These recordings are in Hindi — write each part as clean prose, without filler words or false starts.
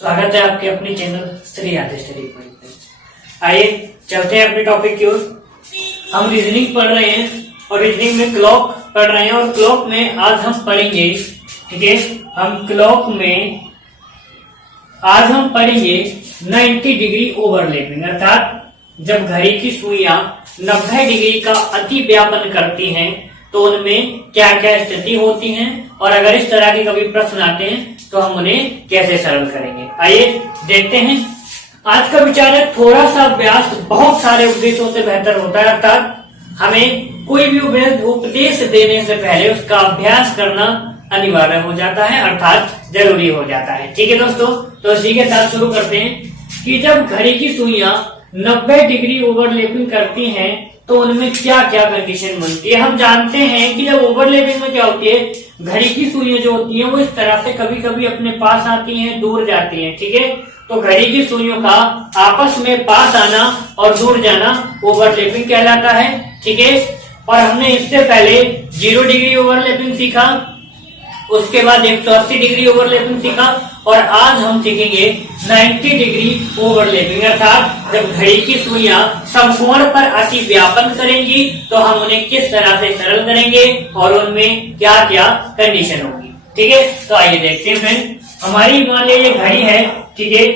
स्वागत है आपके अपने चैनल श्री आदि स्टडी पॉइंट पे। आइए चलते हैं अपने टॉपिक की ओर। हम रीजनिंग पढ़ रहे हैं और रीजनिंग में क्लॉक पढ़ रहे हैं और क्लॉक में आज हम पढ़ेंगे, ठीक है, हम क्लॉक में आज हम पढ़ेंगे 90 डिग्री ओवरलैपिंग, अर्थात जब घड़ी की सुइयां 90 डिग्री का अति व्यापन करती हैं तो उनमें क्या क्या स्थिति होती हैं और अगर इस तरह के कभी प्रश्न आते हैं तो हम उन्हें कैसे सरल करेंगे। आइए देखते हैं। आज का विचार है थोड़ा सा अभ्यास बहुत सारे उपदेशों से बेहतर होता है, अर्थात हमें कोई भी उपदेश देने से पहले उसका अभ्यास करना अनिवार्य हो जाता है, अर्थात जरूरी हो जाता है। ठीक है दोस्तों, तो इसी के साथ शुरू करते हैं कि जब घड़ी की सुइयां 90 डिग्री ओवरलैपिंग करती हैं तो उनमें क्या क्या कंडीशन बनती है। हम जानते हैं कि जब ओवरलैपिंग में क्या होती है, घड़ी की सुइयां जो होती हैं वो इस तरह से कभी कभी अपने पास आती हैं, दूर जाती हैं। ठीक है, तो घड़ी की सुइयों का आपस में पास आना और दूर जाना ओवरलैपिंग कहलाता है। ठीक है, और हमने इससे पहले 0 डिग्री ओवरलैपिंग सीखा, उसके बाद 180 डिग्री ओवरलैपिंग सीखा और आज हम सीखेंगे 90 डिग्री ओवरलैपिंग, अर्थात जब घड़ी की सुइयां समकोण पर अति व्यापन करेंगी तो हम उन्हें किस तरह से सरल करेंगे और उनमें क्या क्या कंडीशन होगी। ठीक है, तो आइए देखते हैं फ्रेंड। हमारी मान लीजिए ये घड़ी है, ठीक है,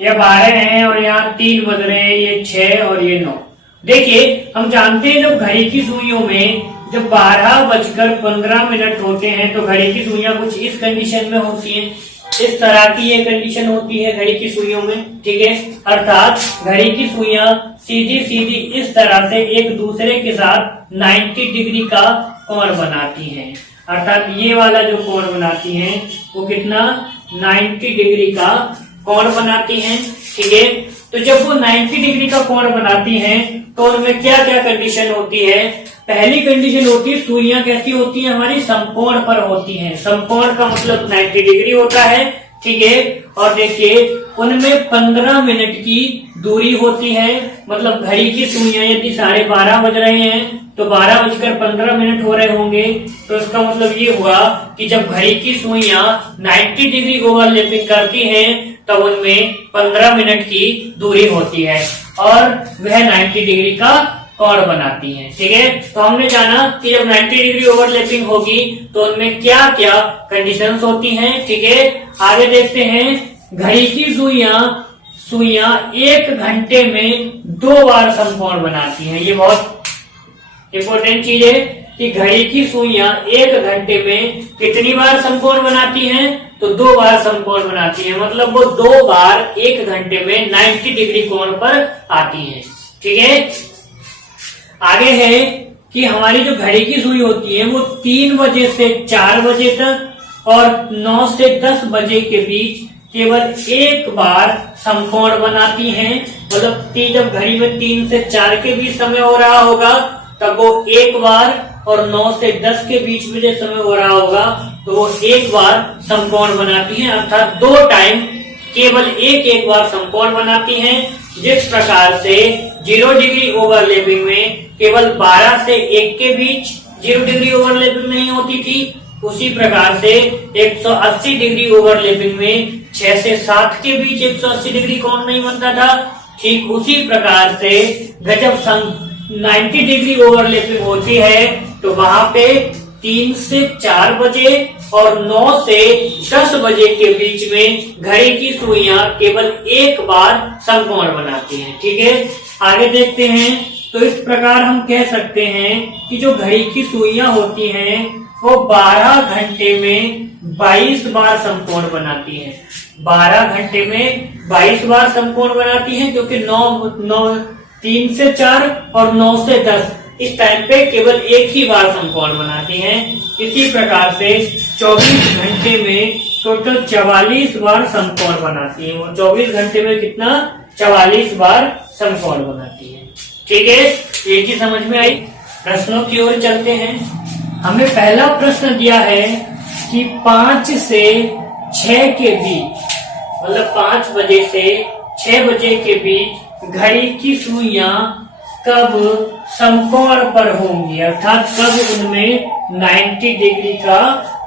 ये 12 है और यहाँ 3 बज रहे हैं, ये 6 और ये 9। देखिए हम जानते हैं जब घड़ी की सुइयों में जब 12:15 होते हैं तो घड़ी की सुइयां कुछ इस कंडीशन में होती हैं, इस तरह की ये कंडीशन होती है घड़ी की सुइयों में। ठीक है, अर्थात घड़ी की सुइयां सीधी सीधी इस तरह से एक दूसरे के साथ 90 डिग्री का कोण बनाती हैं, अर्थात ये वाला जो कोण बनाती हैं वो कितना 90 डिग्री का कोण बनाती हैं। ठीक है, तो जब वो 90 डिग्री का कोण बनाती हैं तो उनमें क्या क्या कंडीशन होती है। पहली कंडीशन होती है सुइयां कैसी होती हैं, हमारी समकोण पर होती हैं। समकोण का मतलब 90 डिग्री होता है। ठीक है, और देखिए उनमें 15 मिनट की दूरी होती है, मतलब घड़ी की सुइयां यदि 12:30 बज रहे हैं तो 12:15 हो रहे होंगे, तो इसका मतलब ये हुआ कि जब घड़ी की सुइयां 90 डिग्री ओवरलैपिंग करती हैं तब उनमें 15 मिनट की दूरी होती है और वह 90 डिग्री का कोण बनाती हैं। ठीक है, तो हमने जाना कि जब 90 डिग्री ओवरलैपिंग होगी तो उनमें क्या क्या कंडीशंस होती हैं। ठीक है, आगे देखते हैं। घड़ी की सुइयां 1 घंटे में 2 बार समकोण बनाती हैं। ये बहुत इंपॉर्टेंट चीज है कि घड़ी की सुइयां 1 घंटे में कितनी बार समकोण बनाती हैं, तो 2 बार समकोण बनाती हैं, मतलब वो 2 बार 1 घंटे में 90 डिग्री कोण पर आती हैं। ठीक है, आगे है कि हमारी जो घड़ी की सुई होती है वो 3 बजे से 4 बजे तक और 9 से 10 बजे के बीच केवल 1 बार समकोण बनाती हैं, मतलब जब घड़ी में 3 से 4 के बीच समय हो रहा होगा तब वो 1 बार, और 9 से 10 के बीच में जो समय हो रहा होगा तो वो 1 बार समकोण बनाती हैं, अर्थात 2 टाइम केवल एक बार समकोण बनाती हैं। जिस प्रकार से 0 डिग्री ओवरलैपिंग में केवल 12 से 1 के बीच 0 डिग्री ओवरलैपिंग नहीं होती थी, उसी प्रकार से 180 डिग्री ओवरलैपिंग में 6 से 7 के बीच 180 डिग्री कोण नहीं बनता था। ठीक उसी प्रकार से जब 90 डिग्री ओवरलैपिंग होती है तो वहां पे 3 से 4 बजे और 9 से 10 बजे के बीच में घड़ी की सुइयां केवल 1 बार समकोण बनाती हैं। ठीक है, आगे देखते हैं। तो इस प्रकार हम कह सकते हैं कि जो घड़ी की सुइयां होती हैं वो 12 घंटे में 22 बार समकोण बनाती हैं। 12 घंटे में 22 बार समकोण बनाती हैं, क्योंकि 3 से 4 और 9 से 10 इस टाइम पे केवल 1 ही बार समकोण बनाती हैं। इसी प्रकार से 24 घंटे में टोटल 44 बार समकोण बनाती है। वो 24 घंटे में कितना 44 बार समकोण बनाती है। ठीक है, ये चीज समझ में आई। प्रश्नों की ओर चलते हैं। हमें पहला प्रश्न दिया है कि 5 से 6 के बीच, मतलब 5 बजे से 6 बजे के बीच घड़ी की सुइयां कब समकोण पर होंगी, अर्थात कब उनमें 90 डिग्री का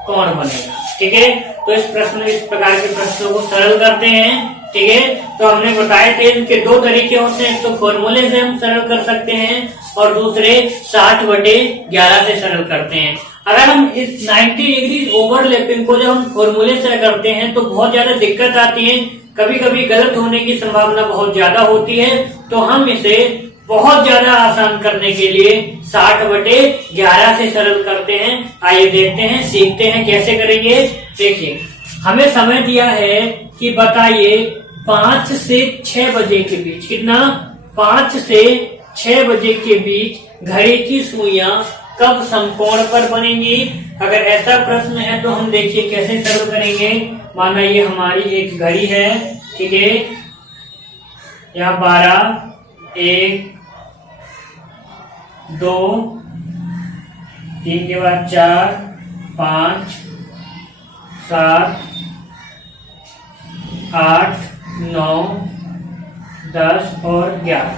कोण बनेगा। ठीक है। तो इस प्रकार के प्रश्नों को सरल करते हैं, ठीक है। तो हमने बताए थे इनके दो तरीके होते हैं, तो फॉर्मूले से हम सरल कर सकते हैं और दूसरे 60/11 से सरल करते हैं। अगर हम इस 90 डिग्री ओवरलैपिंग को जब हम फॉर्मूले से करते हैं तो बहुत ज्यादा दिक्कत आती है, कभी कभी गलत होने की संभावना बहुत ज्यादा होती है। तो हम इसे बहुत ज्यादा आसान करने के लिए 60/11 से सरल करते हैं। आइए देखते हैं, सीखते हैं कैसे करेंगे। देखिए, हमें समय दिया है कि बताइए 5 से 6 बजे के बीच, कितना, 5 से 6 बजे के बीच घड़ी की सुइयां कब समकोण पर बनेंगी। अगर ऐसा प्रश्न है तो हम देखिए कैसे सरल करेंगे। माना ये हमारी एक घड़ी है, ठीक है, यहाँ 12, 1, 2, 3 के बाद 4, 5, 7, 8, 9, 10 और 11,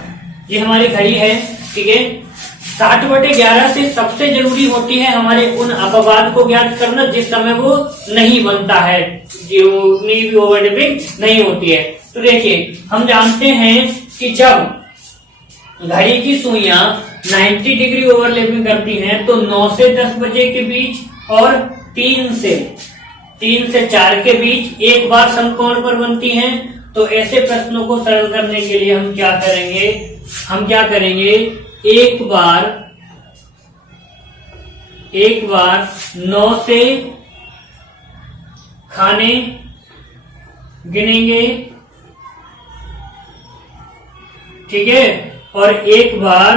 ये हमारी घड़ी है, ठीक है। 60/11 से सबसे जरूरी होती है हमारे उन अपवाद को ज्ञात करना जिस समय वो नहीं बनता है, जो भी ओवरलैपिंग नहीं होती है। तो देखिए, हम जानते हैं कि जब घड़ी की सुइयां 90 डिग्री ओवरलैपिंग करती हैं तो 9 से 10 बजे के बीच और 3 से 4 के बीच एक बार समकोण पर बनती हैं। तो ऐसे प्रश्नों को सरल करने के लिए हम क्या करेंगे, एक बार 9 से खाने गिनेंगे, ठीक है, और एक बार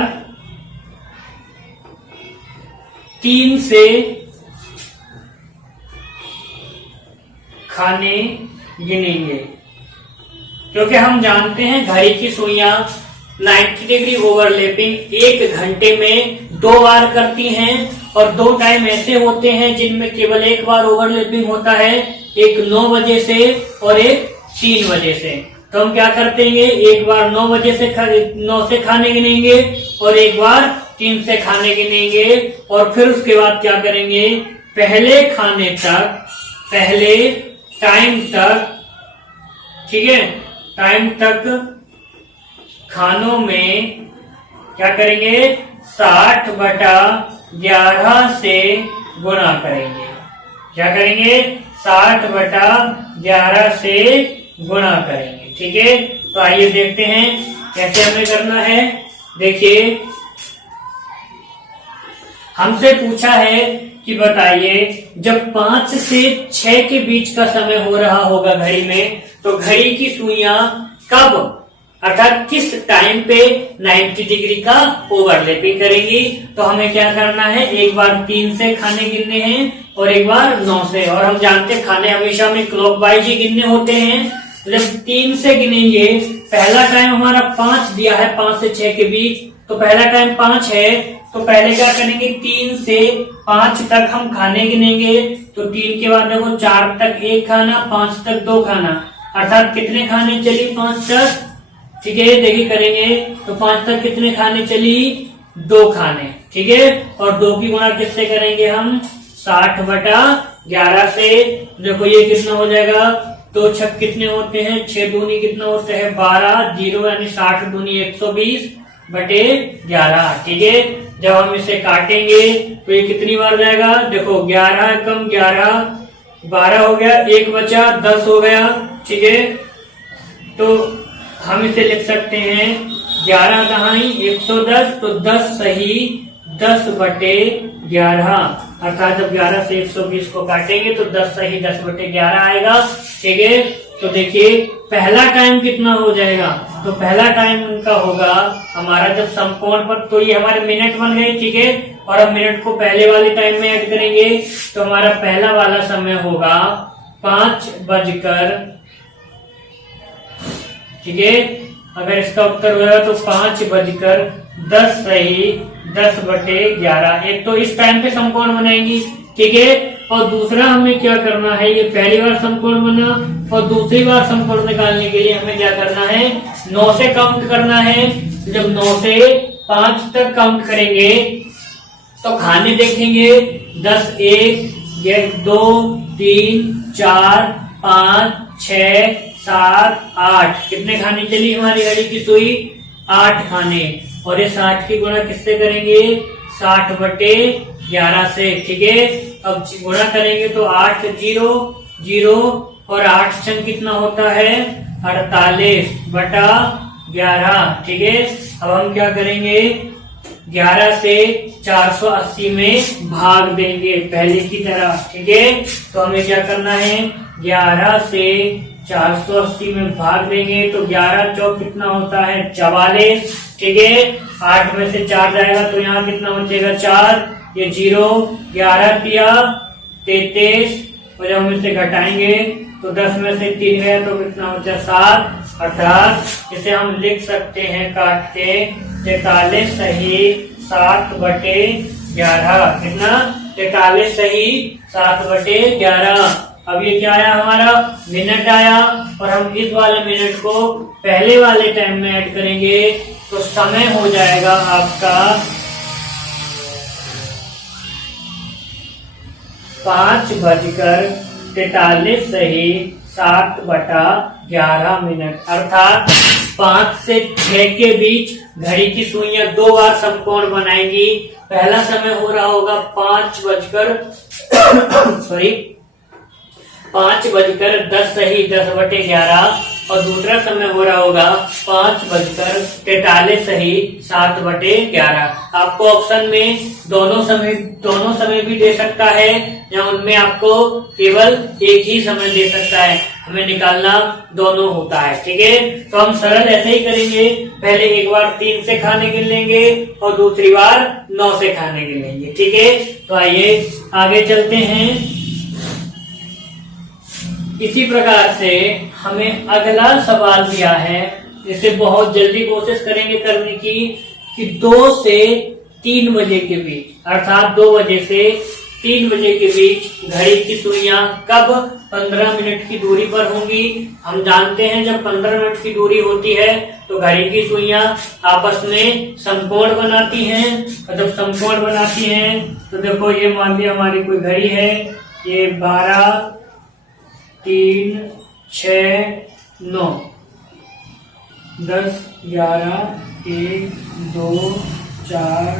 3 से खाने गिनेंगे, क्योंकि हम जानते हैं घड़ी की सुइयां 90 डिग्री ओवरलैपिंग 1 घंटे में 2 बार करती हैं और 2 टाइम ऐसे होते हैं जिनमें केवल एक बार ओवरलैपिंग होता है, एक 9 बजे से और एक 3 बजे से। तो हम क्या करते हैं, एक बार 9 से खाने गिनेंगे और एक बार 3 से खाने गिनेंगे और फिर उसके बाद क्या करेंगे, पहले टाइम तक, ठीक है, टाइम तक खानों में क्या करेंगे, 60/11 से गुणा करेंगे। क्या करेंगे, 60/11 से गुणा करेंगे, ठीक है। तो आइए देखते हैं कैसे हमें करना है। देखिए, हमसे पूछा है कि बताइए जब 5 से 6 के बीच का समय हो रहा होगा घड़ी में, तो घड़ी की सुइयां कब अर्थात किस टाइम पे 90 डिग्री का ओवरलैपिंग करेंगी। तो हमें क्या करना है, एक बार 3 से खाने गिनने हैं और एक बार 9 से, और हम जानते हैं खाने हमेशा में क्लॉकवाइज ही गिनने होते हैं। तो जब 3 से गिनेंगे, पहला टाइम हमारा 5 दिया है, 5 से 6 के बीच, तो पहला टाइम 5 है, तो पहले क्या करेंगे, 3 से 5 तक हम खाने गिनेंगे। तो 3 के बाद देखो 4 तक 1 खाना, 5 तक 2 खाना, अर्थात कितने खाने चली, 5 तक, ठीक है। देखिए करेंगे तो 5 तक कितने खाने चली, 2 खाने, ठीक है। और 2 की गुणा किससे करेंगे हम, 60/11 से। देखो ये कितना हो जाएगा, 2 छक कितने होते हैं, 6 दूनी कितना होता है, 12, 0 यानी 60 दूनी 120/11, ठीक है। जब हम इसे काटेंगे तो ये कितनी बार जाएगा, देखो 11 कम 11, 12 हो गया, 1 बचा, 10 हो गया, ठीक है। तो हम इसे लिख सकते हैं 11 दहाई 110, तो 10 सही 10/11, अर्थात जब 11 से 120 को काटेंगे तो 10 सही 10/11 आएगा, ठीक है। तो देखिए पहला टाइम कितना हो जाएगा, तो पहला टाइम उनका होगा हमारा जब समकोण पर, तो ये हमारे मिनट बन गए, ठीक है। और अब मिनट को पहले वाले टाइम में ऐड करेंगे तो हमारा पहला वाला समय होगा 5 बजकर, ठीक है। अगर इसका उत्तर होगा तो 5 बजकर 10 सही 10/11। एक तो इस टाइम पे समकोण बनाएंगी, ठीक है। और दूसरा हमें क्या करना है, ये पहली बार समकोण बना और दूसरी बार समकोण निकालने के लिए हमें क्या करना है, 9 से काउंट करना है। जब 9 से 5 तक काउंट करेंगे तो खाने देखेंगे, 10 1 ये 2 3 4 5 6 7 8 कितने खाने चली हमारी घड़ी की सुई? 8 खाने। और ये 60 की गुणा किससे करेंगे? 60/11 से। ठीक है, अब गुणा करेंगे तो 8 0 0 और 8 छंग कितना होता है? 48/11। ठीक है, अब हम क्या करेंगे? 11 से 480 में भाग देंगे पहले की तरह। ठीक है, तो हमें क्या करना है? 11 से 480 में भाग देंगे तो 11 चौक कितना होता है? 44। ठीक है, 8 में से 4 जाएगा तो यहाँ कितना बचेगा? 4। ये 0 11 दिया 33 और जब हम इसे घटाएंगे तो 10 में से 3 गया तो कितना बचा? 7। अर्थात इसे हम लिख सकते हैं काट के 43 सही 7/11। कितना? 43 सही 7/11। अब ये क्या आया हमारा? मिनट आया। और हम इस वाले मिनट को पहले वाले टाइम में ऐड करेंगे तो समय हो जाएगा आपका 5:43 सही 7/11 मिनट। अर्थात 5 से 6 के बीच घड़ी की सुइयां 2 बार समकोण बनाएंगी। पहला समय हो रहा होगा 5:10 सही 10/11 और दूसरा समय हो रहा होगा 5:43 सही 7/11। आपको ऑप्शन में दोनों समय भी दे सकता है या उनमें आपको केवल एक ही समय दे सकता है। हमें निकालना दोनों होता है। ठीक है, तो हम सरल ऐसे ही करेंगे। पहले एक बार 3 से खाने गिन लेंगे और दूसरी बार 9 से खाने गिन लेंगे। ठीक है, तो आइए आगे चलते हैं। इसी प्रकार से हमें अगला सवाल दिया है, इसे बहुत जल्दी कोशिश करेंगे करने की कि 2 से 3 बजे के बीच अर्थात 2 बजे से 3 बजे के बीच घड़ी की सुइयां कब 15 मिनट की दूरी पर होंगी। हम जानते हैं जब 15 मिनट की दूरी होती है तो घड़ी की सुइयां आपस में समकोण बनाती हैं। और जब समकोण बनाती हैं तो देखो ये मान लिया हमारी कोई घड़ी है, ये 12 3 6 9 10 11 1 2 4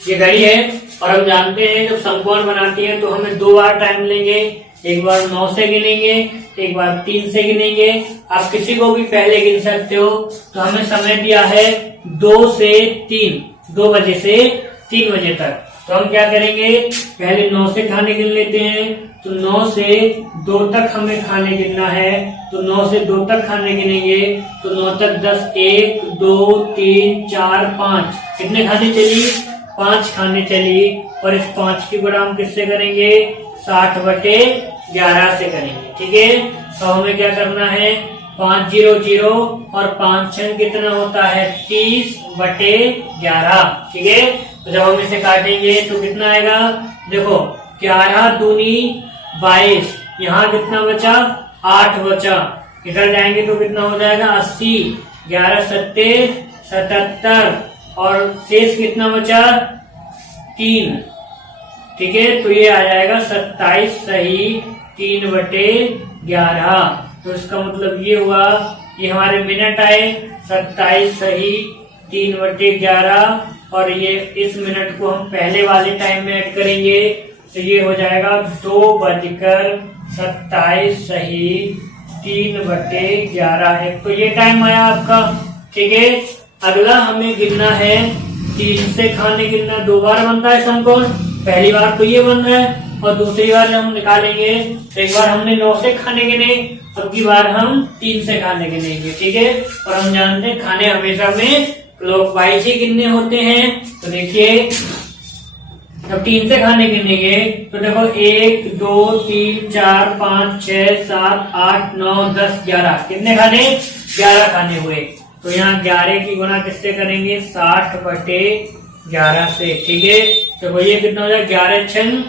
ये घड़ी है। और हम जानते हैं जब समकोण बनाती है तो हमें 2 बार टाइम लेंगे। एक बार 9 से गिनेंगे, एक बार 3 से गिनेंगे। आप किसी को भी पहले गिन सकते हो। तो हमें समय दिया है 2 से 3, 2 बजे से 3 बजे तक। तो हम क्या करेंगे? पहले 9 से खाने गिन लेते हैं। तो 9 से 2 तक हमें खाने गिनना है। तो 9 से 2 तक खाने गिनेंगे तो 9 तक 10 1 2 3 4 5 कितने खाने चली? 5 खाने चली। और इस 5 की गुणा हम किससे करेंगे? 60/11 से करेंगे। ठीक है, तो हमें क्या करना है? 5 0 0 और 5 6 कितना होता है? 30/11। ठीक है, तो जब हम इसे काटेंगे तो कितना आएगा? देखो 11 दूनी 22, यहाँ कितना बचा? 8 बचा। इधर जाएंगे तो कितना हो जाएगा? 80, 11 सत्ते 77 और शेष कितना बचा? 3। ठीक है, तो ये आ जाएगा 27 सही 3/11। तो इसका मतलब ये हुआ, ये हमारे मिनट आए 27 सही 3/11 और ये इस मिनट को हम पहले वाले टाइम में ऐड करेंगे तो ये हो जाएगा 2:27 सही 3/11। तो ये टाइम आया आपका। ठीक है, अगला हमें गिनना है 3 से खाने गिनना। 2 बार बनता है समकोण, पहली बार तो ये बन रहा है और दूसरी बार जब हम निकालेंगे तो एक बार हमने 9 से खाने गिने, अब की बार हम 3 से खाने गिनेंगे। ठीक है, और हम जानते हैं खाने हमेशा में क्लॉकवाइज ही गिनने होते हैं। तो देखिए जब 3 से खाने गिनेंगे तो देखो 1 2 3 4 5 6 7 8 9 10 11 कितने खाने? 11 खाने हुए। तो यहाँ 11 की गुणा किससे करेंगे? 60/11 से। ठीक है, तो ये कितना हो जाएगा? 11 6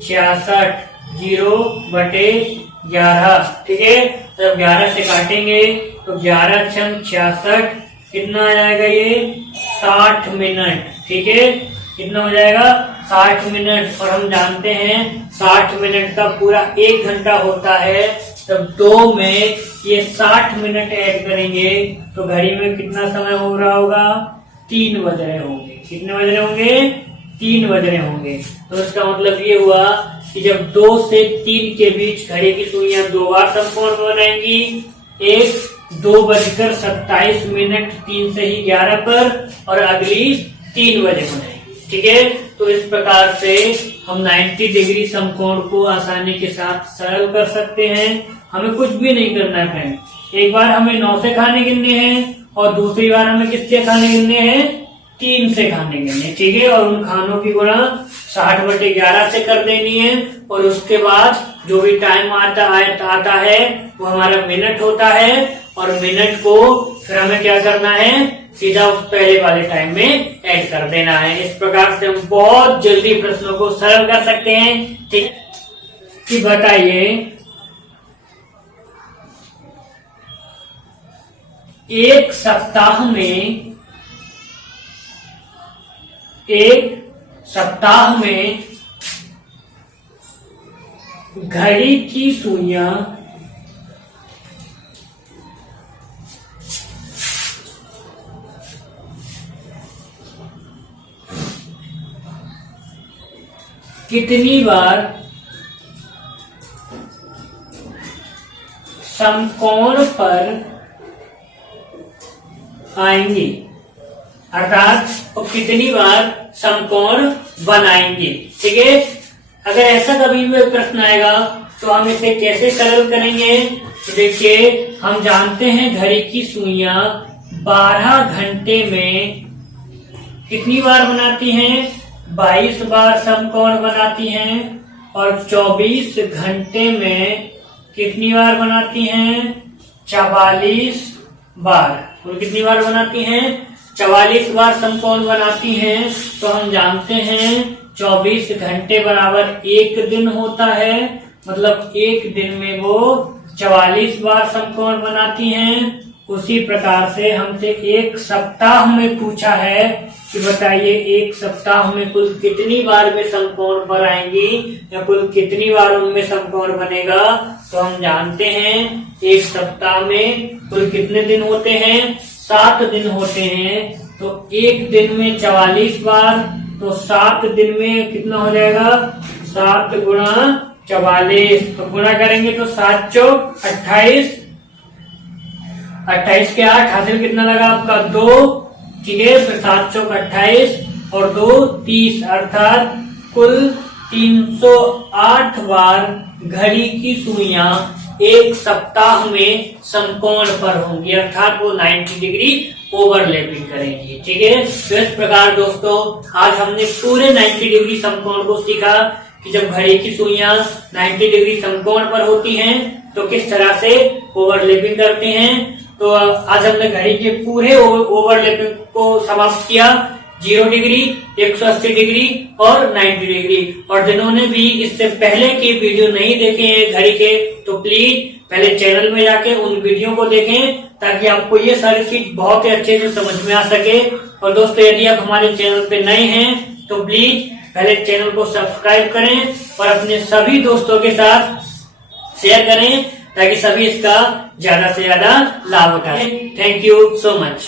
66 0/11। ठीक है, जब 11 से काटेंगे तो 11 6 66 कितना आ जाएगा? ये 60 मिनट। ठीक है, कितना हो जाएगा 60 मिनट। और हम जानते हैं 60 मिनट का पूरा 1 घंटा होता है, तब 2 में ये 60 मिनट ऐड करेंगे तो घड़ी में कितना समय हो रहा होगा, 3 बज रहे होंगे। कितने बज रहे होंगे, 3 बज रहे होंगे। तो इसका मतलब ये हुआ कि जब 2 से 3 के बीच घड़ी की सुइयां 2 बार समकोण बनाएंगी, एक 2:27 3 से ही 11 पर और अगली 3 बजे बनाएंगी। ठीक है, तो इस प्रकार से हम 90 डिग्री समकोण को आसानी के साथ सरल कर सकते हैं। हमें कुछ भी नहीं करना है फ्रेंड। एक बार हमें 9 से खाने गिनने हैं और दूसरी बार हमें किससे खाने गिनने हैं, 3 से खाने गिनने। ठीक है, और उन खानों की गुणा 60/11 से कर देनी है। और उसके बाद जो भी टाइम आता है वो हमारा मिनट होता है, और मिनट को फिर हमें क्या करना है, सीधा उस पहले वाले टाइम में ऐड कर देना है। इस प्रकार से हम बहुत जल्दी प्रश्नों को सरल कर सकते हैं। ठीक, कि बताइए एक सप्ताह में घड़ी की सुइयां कितनी बार समकोण पर आएंगे, अर्थात वो कितनी बार समकोण बनाएंगे। ठीक है, अगर ऐसा कभी भी प्रश्न आएगा तो हम इसे कैसे सरल करेंगे। तो देखिए, हम जानते हैं घड़ी की सुइयां 12 घंटे में कितनी बार बनाती हैं, 22 बार समकोण बनाती हैं। और 24 घंटे में कितनी बार बनाती हैं, 44 बार। और कितनी बार बनाती हैं, 44 बार समकोण बनाती हैं। तो हम जानते हैं 24 घंटे बराबर 1 दिन होता है, मतलब 1 दिन में वो 44 बार समकोण बनाती हैं। उसी प्रकार से हमसे 1 सप्ताह में पूछा है कि बताइए 1 सप्ताह में कुल कितनी बार में समकोण पर आएंगी, या कुल कितनी बार उनमें समकोण बनेगा। तो हम जानते हैं 1 सप्ताह में कुल कितने दिन होते हैं, 7 दिन होते हैं। तो 1 दिन में 44 बार, तो 7 दिन में कितना हो जाएगा, 7 गुणा 44। तो गुणा करेंगे तो 7 चौक 28, 28 के 8 हासिल कितना लगा आपका 2। ठीक है, फिर 7 चौक 28 और 2 30, अर्थात कुल 308 बार घड़ी की सुइयां 1 सप्ताह में समकोण पर होंगी, अर्थात वो 90 डिग्री ओवरलैपिंग करेंगी। ठीक है, तो इस प्रकार दोस्तों आज हमने पूरे 90 डिग्री समकोण को सीखा कि जब घड़ी की सुइयां 90 डिग्री समकोण पर होती हैं तो किस तरह से ओवरलैपिंग करते हैं। तो आज हमने घड़ी के पूरे ओवरलैपिंग को समाप्त किया, 0 डिग्री, 180 डिग्री और 90 डिग्री। और जिन्होंने भी इससे पहले की वीडियो नहीं देखे हैं घड़ी के, तो प्लीज पहले चैनल में जाके उन वीडियो को देखें, ताकि आपको ये सारी चीज बहुत ही अच्छे से समझ में आ सके। और दोस्तों यदि आप हमारे चैनल पे नए हैं तो प्लीज पहले चैनल को सब्सक्राइब करें और अपने सभी दोस्तों के साथ शेयर करें, ताकि सभी इसका ज्यादा से ज्यादा लाभ उठाएं। Thank you so much.